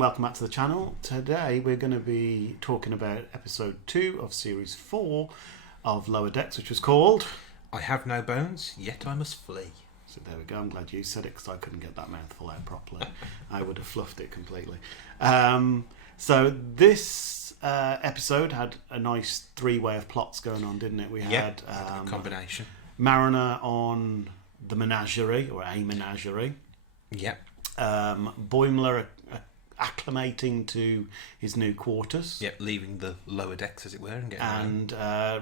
and welcome back to the channel. Today we're going to be talking about episode 2 of series 4 of Lower Decks, which was called I Have No Bones, Yet I Must Flee. So there we go. I'm glad you said it because I couldn't get that mouthful out properly. I would have fluffed it completely. So this episode had a nice three-way of plots going on, didn't it? We had a combination. Mariner on the menagerie, or a menagerie. Yep. Boimler acclimating to his new quarters. Yep, leaving the lower decks, as it were, and getting and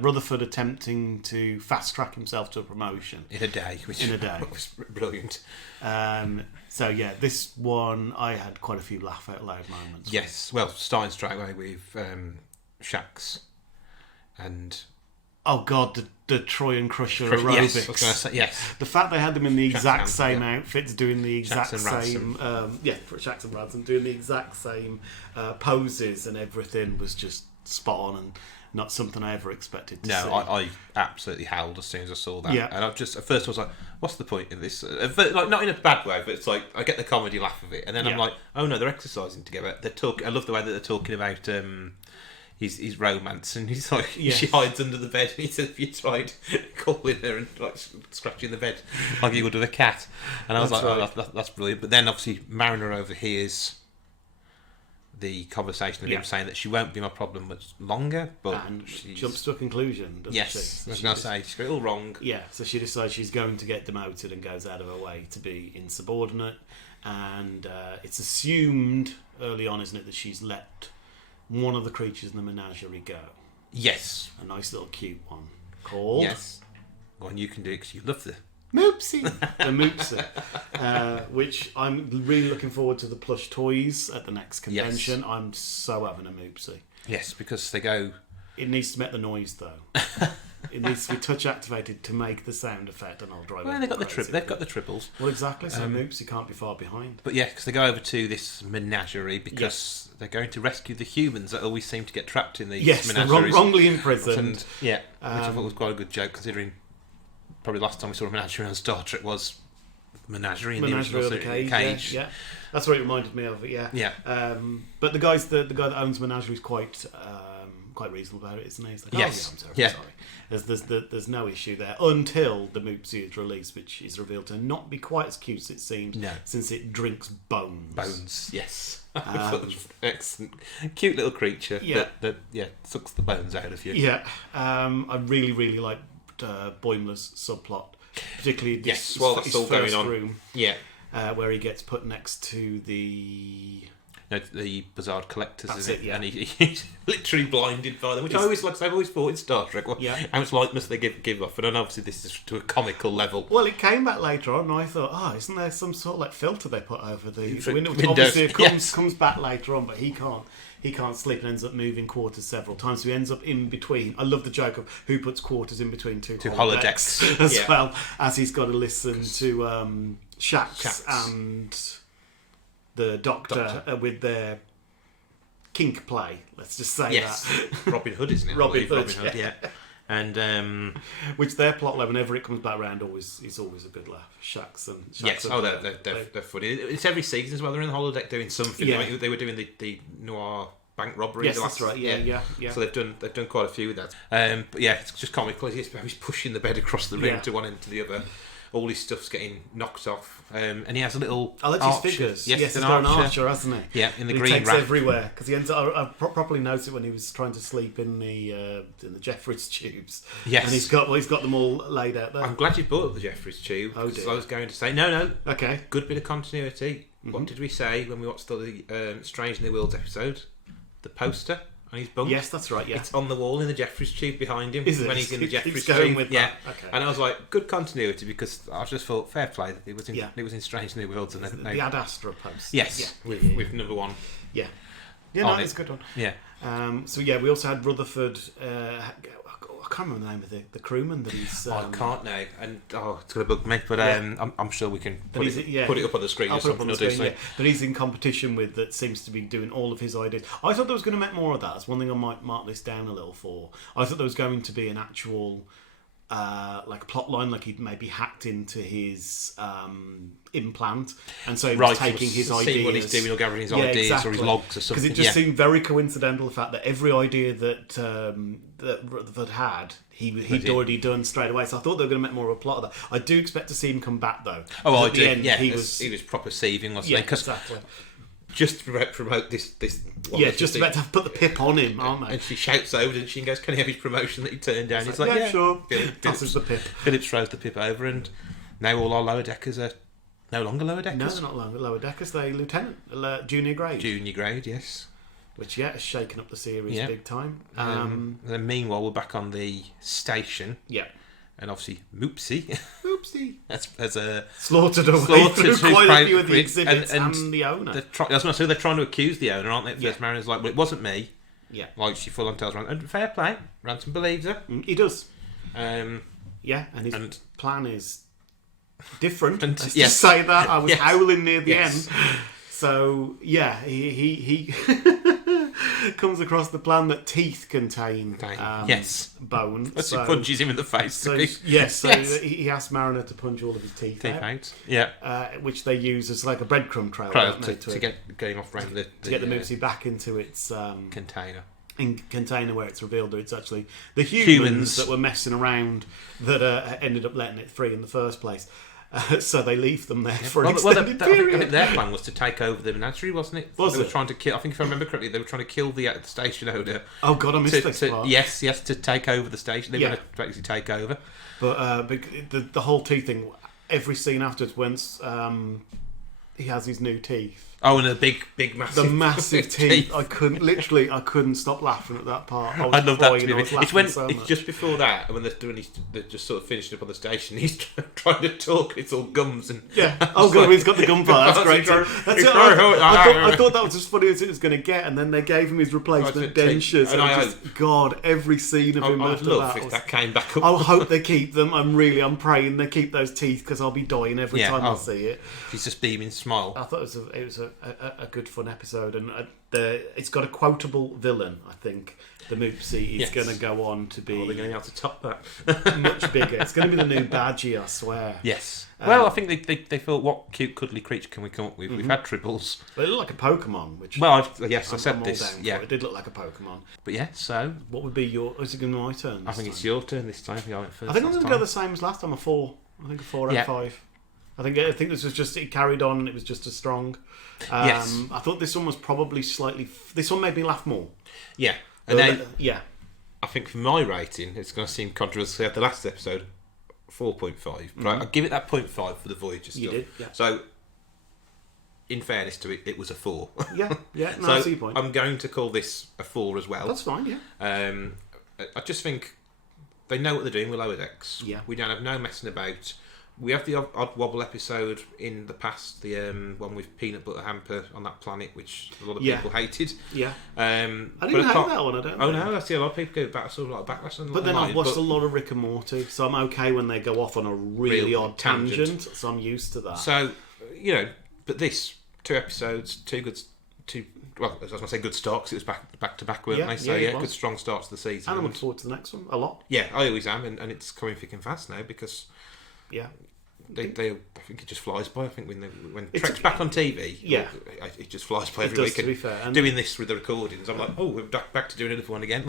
Rutherford attempting to fast track himself to a promotion in a day, which was brilliant. So yeah, this one I had quite a few laugh out loud moments. Yes, well, starting straight away with Shax and oh god, the Troy and Crusher aerobics. Yes, I was going to say, yes. The fact they had them in the exact Shax same outfits, doing the exact same, for Shax and Ransom, doing the exact same poses and everything was just spot on and not something I ever expected to see. I absolutely howled as soon as I saw that. Yeah. And I just, at first I was like, what's the point in this? But, like, not in a bad way, but it's like, I get the comedy laugh of it. And then I'm like, oh no, they're exercising together. They're talking. I love the way that they're talking about his romance, and he's like, she hides under the bed, and he said, if you tried calling her and like scratching the bed like you would with a cat. And I was that's brilliant. But then obviously Mariner overhears the conversation of him saying that she won't be my problem much longer, but she jumps to a conclusion, doesn't she? So I was going to say, she's got it all wrong. Yeah, so she decides she's going to get demoted and goes out of her way to be insubordinate, and it's assumed early on, isn't it, that she's let one of the creatures in the menagerie go. Yes. A nice little cute one called... Yes. One you can do because you love the... MOOPSY! The MOOPSY. Which I'm really looking forward to the plush toys at the next convention. Yes. I'm so having a MOOPSY. Yes, because they go... It needs to make the noise, though. It needs to be touch activated to make the sound effect, and I'll drive it. They've got the triples. Well, exactly. So MOOPSY can't be far behind. But yeah, because they go over to this menagerie because they're going to rescue the humans that always seem to get trapped in these menageries. Wrongly imprisoned. Which I thought was quite a good joke, considering probably last time we saw a menagerie on Star Trek was menagerie in the original cage. Yeah. That's what it reminded me of. Yeah. But the guy that owns menagerie is quite reasonable about it, isn't he? He's like, I'm sorry. There's no issue there until the MOOPSY is released, which is revealed to not be quite as cute as it seems, since it drinks bones. Bones, yes. Excellent, cute little creature that sucks the bones out of you. Yeah, I really liked Boimler's subplot, particularly his first going on. Room, where he gets put next to the Bazaar collectors, that's isn't it? Yeah. And he's literally blinded by them, which I've always thought in Star Trek. How much likeness they give off, and then obviously this is to a comical level. Well, it came back later on, and I thought, isn't there some sort of like filter they put over the window? Which obviously it comes back later on, but he can't sleep and ends up moving quarters several times, so he ends up in between. I love the joke of who puts quarters in between two holodecks as well, as he's got to listen to Shax and the Doctor. With their kink play, let's just say that. Robin Hood, isn't it? Robin Hood, yeah. And which their plot line, whenever it comes back around, is always a good laugh. Shax and they're funny. It's every season as well. They're in the holodeck doing something. Yeah. They were doing the noir bank robbery. Yes, that's right. Yeah. So they've done quite a few with that. But yeah, it's just comical. He's pushing the bed across the room to one end to the other. All his stuff's getting knocked off, and he has a little. I like his figures. Yes, he's got an archer, hasn't he? Yeah, in the and green. He takes everywhere because he ends up. I properly noticed it when he was trying to sleep in the Jeffries tubes. Yes, and he's got them all laid out there. I'm glad you brought up the Jeffries tube. Oh dear. I was going to say no. Okay. Good bit of continuity. Mm-hmm. What did we say when we watched the Strange New Worlds episode? The poster on his bunk. Yes, that's right. Yeah, it's on the wall in the Jeffries tube behind him. Is it? When he's in the Jeffries tube? With Okay. And I was like, good continuity, because I just thought fair play. It was in Strange New Worlds, and the Ad Astra poster. Yes, with number one. Yeah, no, it's a good one. Yeah. So yeah, we also had Rutherford. I can't remember the name of the crewman that he's. I can't now, and it's going to bug me, but I'm sure we can put it up on the screen or something. But he's in competition with that seems to be doing all of his ideas. I thought there was going to make more of that. That's one thing I might mark this down a little for. I thought there was going to be an actual like a plot line, like he'd maybe hacked into his implant, and so he was taking his ideas, seeing what he's doing, or gathering his ideas or his logs or something. Because it just seemed very coincidental, the fact that every idea that that had he'd already done straight away. So I thought they were going to make more of a plot of that. I do expect to see him come back though. Oh, I do. End, yeah, he was proper seething, wasn't he? Yeah, exactly. Just to promote this. Just about to put the pip on him, aren't they? And she shouts over, and she goes, "Can he have his promotion that he turned down?" He's like, "Yeah, sure." Tosses the pip. Phillips throws the pip over, and now all our lower deckers are no longer lower deckers. No, they're not lower deckers. They're lieutenant, junior grade. Junior grade, yes. Which has shaken up the series big time. And then meanwhile, we're back on the station. Yeah. And obviously, MOOPSY has slaughtered through quite a few of the exhibits and the owner. I was going to say they're trying to accuse the owner, aren't they? First Mariner's like, well, it wasn't me. Yeah. Like, she full on tells Ransom. And fair play. Ransom believes her. He does. And his plan is different. Let's yes. just say that. I was howling near the yes. end. So, yeah, he comes across the plan that teeth contain bone. So he punches him in the face. So he asked Mariner to punch all of his teeth out. Yeah. Which they use as like a breadcrumb trail to get going off around to get the MOOPSY back into its container where it's revealed that it's actually the humans that were messing around that ended up letting it free in the first place. So they leave them there for an extended period. I think their plan was to take over the menagerie, wasn't it? They were trying to kill. I think if I remember correctly, they were trying to kill the station owner. Oh God, I missed this part. Yes, to take over the station. They were going to basically take over. But the whole teeth thing. Every scene afterwards, once he has his new teeth. Oh, and the massive teeth. I couldn't stop laughing at that part. I love that. It's just before that, when they're just sort of finishing up on the station. He's trying to talk. It's all gums and he's got the gum part. That's great. I thought that was as funny as it was going to get, and then they gave him his replacement dentures. And every scene of him after that. If that came back up. I hope they keep them. I'm praying they keep those teeth because I'll be dying every time I see it. He's just beaming smile. I thought it was a good fun episode, and it's got a quotable villain. I think the MOOPSY is going to go on to be. They're going to be able to top that. Much bigger. It's going to be the new Badgie, I swear. Yes. Well, I think they thought, what cute cuddly creature can we come up with? We've had tribbles. But it looked like a Pokemon. Which I said this. Yeah, it did look like a Pokemon. But yeah, so what would be your? Is it going to be my turn? I think it's your turn this time. I went first. I think I'm going to go the same as last time. A 4. I think a 4 out of 5. I think this was just, it carried on and it was just as strong. Yes. I thought this one was probably this one made me laugh more. Yeah. And then, I think for my rating, it's going to seem controversial at the last episode, 4.5. Right, I'll give it that 0.5 for the Voyager stuff. You did, yeah. So, in fairness to it, it was a 4. Yeah, no, I see your point. I'm going to call this a 4 as well. That's fine, yeah. I just think they know what they're doing with Lower Decks. Yeah. We don't have no messing about. We have the odd wobble episode in the past, the one with Peanut Butter Hamper on that planet, which a lot of people hated. Yeah. I didn't hate that one, I don't know. Oh no, I see a lot of people go back, sort of like backlash on. But then I've watched a lot of Rick and Morty, so I'm okay when they go off on a really odd tangent. So I'm used to that. So, but this 2 episodes, 2 good. Well, I was going to say good starts. It was back to back, weren't they? So good strong starts to the season. And I'm looking forward to the next one a lot. Yeah, I always am, and it's coming thick and fast now because I think it just flies by. I think when Trek's back on TV, it just flies by every week. To be fair, and doing this with the recordings, I'm like, we're back to doing another one again,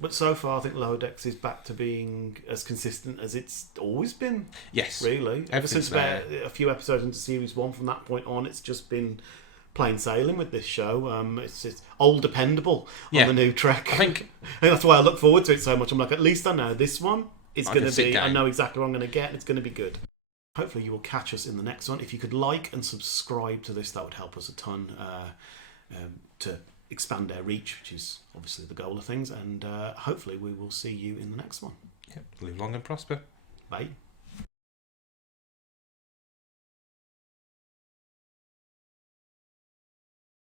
But so far, I think Lower Decks is back to being as consistent as it's always been. Yes, really. Ever since about a few episodes into series 1, from that point on, it's just been plain sailing with this show. It's old dependable on the new Trek. I think that's why I look forward to it so much. I'm like, at least I know this one is going to be. I know exactly what I'm going to get. And it's going to be good. Hopefully you will catch us in the next one. If you could like and subscribe to this, that would help us a ton to expand our reach, which is obviously the goal of things. And hopefully we will see you in the next one. Live long and prosper. Bye.